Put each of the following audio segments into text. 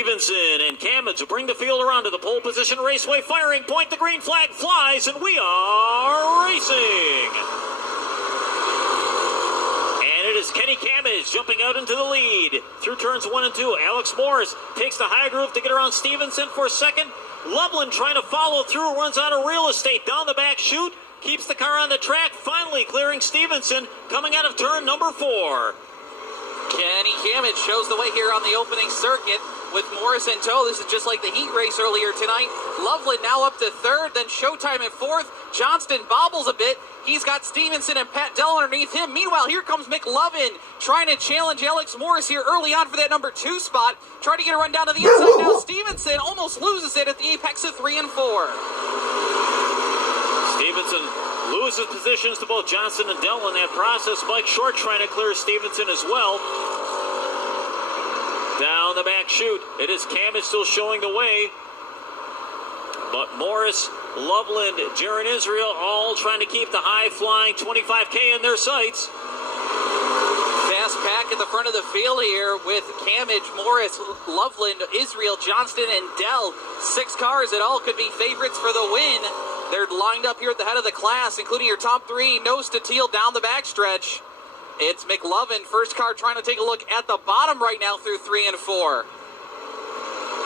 Stevenson and Camidge bring the field around to the pole position raceway firing point. The green flag flies, and we are racing. And it is Kenny Camidge jumping out into the lead through turns 1 and 2. Alex Morris takes the high groove to get around Stevenson for a second. Loveland trying to follow through, runs out of real estate down the back chute, keeps the car on the track, finally clearing Stevenson coming out of turn number 4. Kenny Camidge shows the way here on the opening circuit with Morris in tow. This is just like the heat race earlier tonight. Loveland now up to third, then Showtime in fourth. Johnston bobbles a bit. He's got Stevenson and Pat Dell underneath him. Meanwhile, here comes McLovin trying to challenge Alex Morris here early on for that number 2 spot. Trying to get a run down to the inside. Now Stevenson almost loses it at the apex of 3 and 4. Stevenson loses positions to both Johnson and Dell in that process. Mike Short trying to clear Stevenson as well. Down the back chute, it is Camidge still showing the way. But Morris, Loveland, Jaron Israel all trying to keep the high-flying 25K in their sights. Fast pack at the front of the field here with Camidge, Morris, Loveland, Israel, Johnston, and Dell. 6 cars that all could be favorites for the win. They're lined up here at the head of the class, including your top 3, nose to tail down the backstretch. It's McLovin, first car, trying to take a look at the bottom right now through 3 and 4.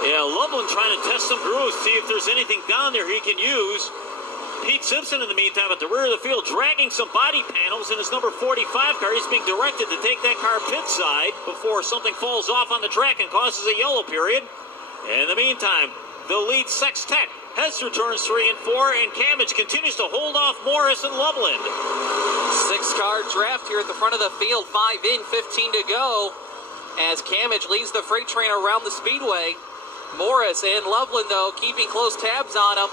Yeah, Loveland trying to test some grooves, see if there's anything down there he can use. Pete Simpson, in the meantime, at the rear of the field, dragging some body panels in his number 45 car. He's being directed to take that car pit side before something falls off on the track and causes a yellow period. In the meantime, the lead sextet heads through turns 3 and 4, and Camidge continues to hold off Morris and Loveland. 6-car draft here at the front of the field, 5 in, 15 to go, as Camidge leads the freight train around the speedway. Morris and Loveland, though, keeping close tabs on him,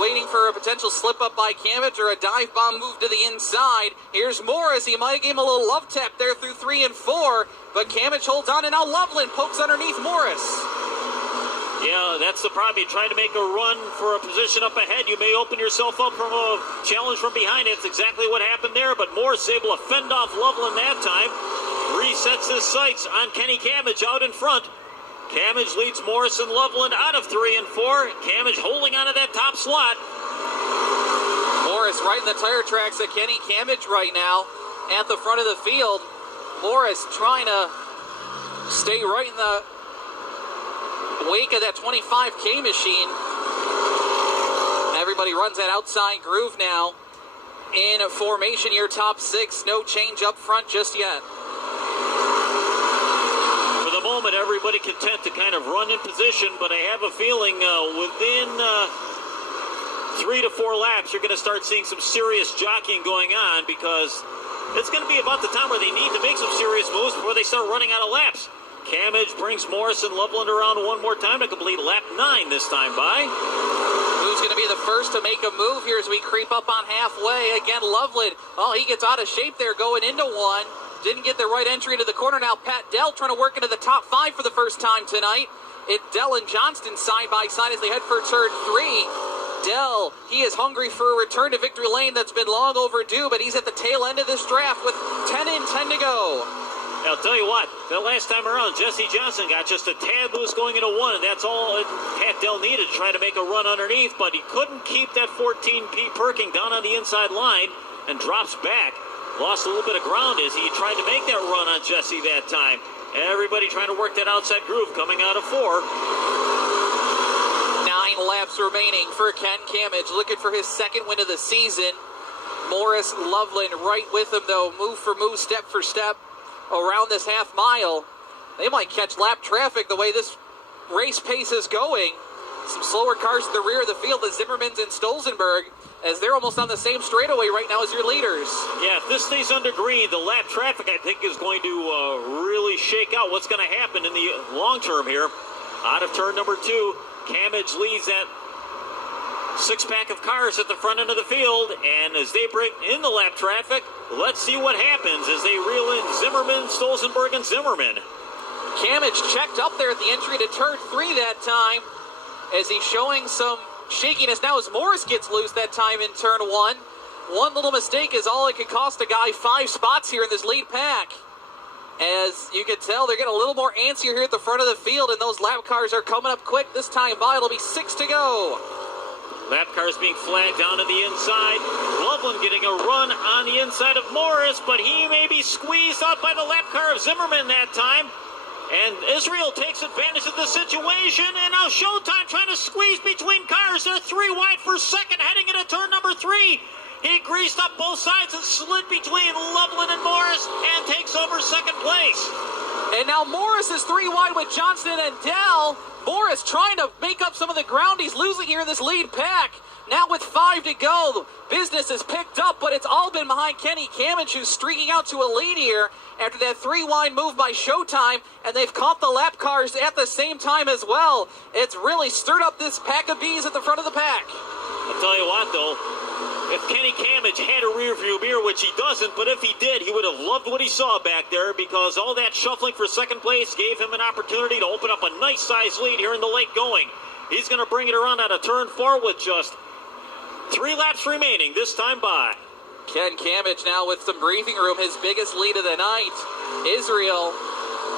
waiting for a potential slip-up by Camidge or a dive bomb move to the inside. Here's Morris. He might give him a little love tap there through 3 and 4, but Camidge holds on, and now Loveland pokes underneath Morris. Yeah, that's the problem. You try to make a run for a position up ahead, you may open yourself up from a challenge from behind. That's exactly what happened there, but Morris is able to fend off Loveland that time. Resets his sights on Kenny Camidge out in front. Camidge leads Morris and Loveland out of 3 and 4. Camidge holding onto that top slot. Morris right in the tire tracks of Kenny Camidge right now at the front of the field. Morris trying to stay right in the wake of that 25K machine. Everybody runs that outside groove now. In formation, your top 6. No change up front just yet. For the moment, everybody content to kind of run in position, but I have a feeling within 3 to 4 laps, you're going to start seeing some serious jockeying going on, because it's going to be about the time where they need to make some serious moves before they start running out of laps. Camidge brings Morris and Loveland around one more time to complete lap 9 this time by. Who's going to be the first to make a move here as we creep up on halfway? Again, Loveland. Oh, he gets out of shape there going into one. Didn't get the right entry into the corner. Now Pat Dell trying to work into the top 5 for the first time tonight. It's Dell and Johnston side by side as they head for turn 3. Dell, he is hungry for a return to victory lane that's been long overdue, but he's at the tail end of this draft with 10 in, 10 to go. I'll tell you what, the last time around, Jesse Johnson got just a tad loose going into 1, and that's all Pat Dell needed to try to make a run underneath, but he couldn't keep that 14P Perking down on the inside line and drops back. Lost a little bit of ground as he tried to make that run on Jesse that time. Everybody trying to work that outside groove coming out of 4. 9 laps remaining for Ken Camidge, looking for his second win of the season. Morris, Loveland right with him, though, move for move, step for step around this half mile. They might catch lap traffic the way this race pace is going. Some slower cars at the rear of the field, the Zimmermans and Stolzenberg, as they're almost on the same straightaway right now as your leaders. Yeah, if this stays under green, the lap traffic, I think, is going to really shake out what's going to happen in the long term here. Out of turn number 2, Camidge leads that 6-pack of cars at the front end of the field, and as they break in the lap traffic, let's see what happens as they reel in Zimmerman, Stolzenberg, and Zimmerman. Camidge checked up there at the entry to turn 3 that time, as he's showing some shakiness now as Morris gets loose that time in turn 1. One little mistake is all it could cost a guy 5 spots here in this lead pack. As you can tell, they're getting a little more antsy here at the front of the field, and those lap cars are coming up quick. This time by, it'll be 6 to go. Lap cars being flagged down to the inside. Loveland getting a run on the inside of Morris, but he may be squeezed out by the lap car of Zimmerman that time. And Israel takes advantage of the situation, and now Showtime trying to squeeze between cars. They're 3 wide for second, heading into turn number 3. He greased up both sides and slid between Loveland and Morris and takes over second place. And now Morris is 3 wide with Johnston and Dell. Morris trying to make up some of the ground he's losing here in this lead pack. Now with 5 to go, business is picked up, but it's all been behind Kenny Camidge, who's streaking out to a lead here after that 3 wide move by Showtime, and they've caught the lap cars at the same time as well. It's really stirred up this pack of bees at the front of the pack. I'll tell you what, though. If Kenny Camidge had a rearview mirror, which he doesn't, but if he did, he would have loved what he saw back there, because all that shuffling for second place gave him an opportunity to open up a nice-sized lead here in the late going. He's going to bring it around out of turn 4 with just 3 laps remaining, this time by. Ken Camidge now with some breathing room, his biggest lead of the night. Israel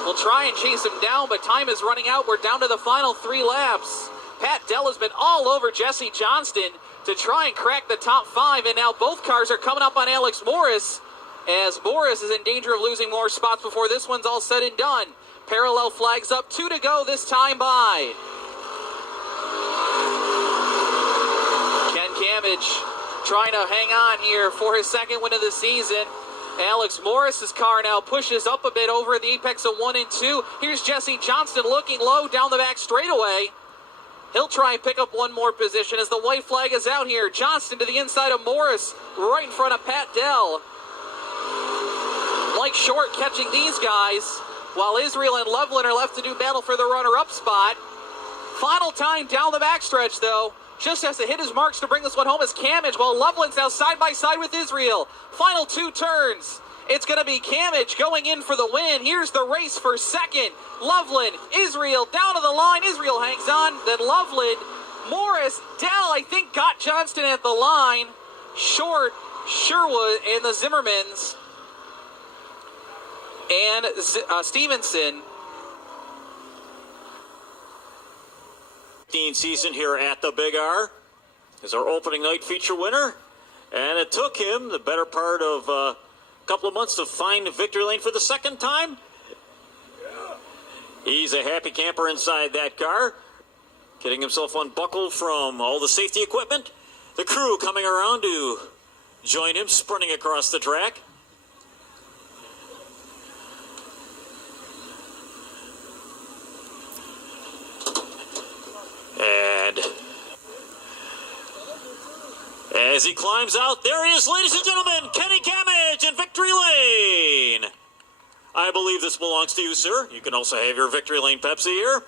will try and chase him down, but time is running out. We're down to the final 3 laps. Pat Dell has been all over Jesse Johnston to try and crack the top 5, and now both cars are coming up on Alex Morris, as Morris is in danger of losing more spots before this one's all said and done. Parallel flags up, 2 to go, this time by. Ken Camidge trying to hang on here for his second win of the season. Alex Morris's car now pushes up a bit over the apex of 1 and 2. Here's Jesse Johnston looking low down the back straightaway. He'll try and pick up one more position as the white flag is out here. Johnston to the inside of Morris, right in front of Pat Dell. Mike Short catching these guys, while Israel and Loveland are left to do battle for the runner-up spot. Final time down the backstretch, though. Just has to hit his marks to bring this one home as Camidge, while Loveland's now side by side with Israel. Final 2 turns. It's going to be Camidge going in for the win. Here's the race for second. Loveland, Israel, down to the line. Israel hangs on. Then Loveland, Morris, Dell, I think, got Johnston at the line. Short, Sherwood, and the Zimmermans. And Stevenson. Season here at the Big R is our opening night feature winner. And it took him the better part of a couple of months to find victory lane for the second time. He's a happy camper inside that car, getting himself unbuckled from all the safety equipment. The crew coming around to join him, sprinting across the track. And as he climbs out, there he is, ladies and gentlemen, Kenny Camidge in victory lane. I believe this belongs to you, sir. You can also have your victory lane Pepsi here.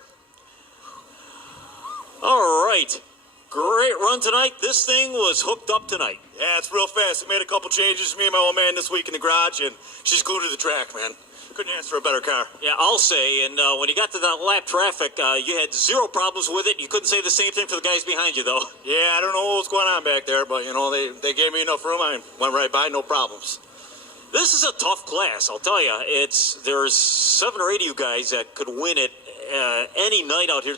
All right. Great run tonight. This thing was hooked up tonight. Yeah, it's real fast. I made a couple changes, me and my old man, this week in the garage, and she's glued to the track, man. Couldn't ask for a better car. Yeah, I'll say, and when you got to that lap traffic, you had 0 problems with it. You couldn't say the same thing for the guys behind you, though. Yeah, I don't know what was going on back there, but, you know, they gave me enough room. I went right by, no problems. This is a tough class, I'll tell you. There's 7 or 8 of you guys that could win it any night out here.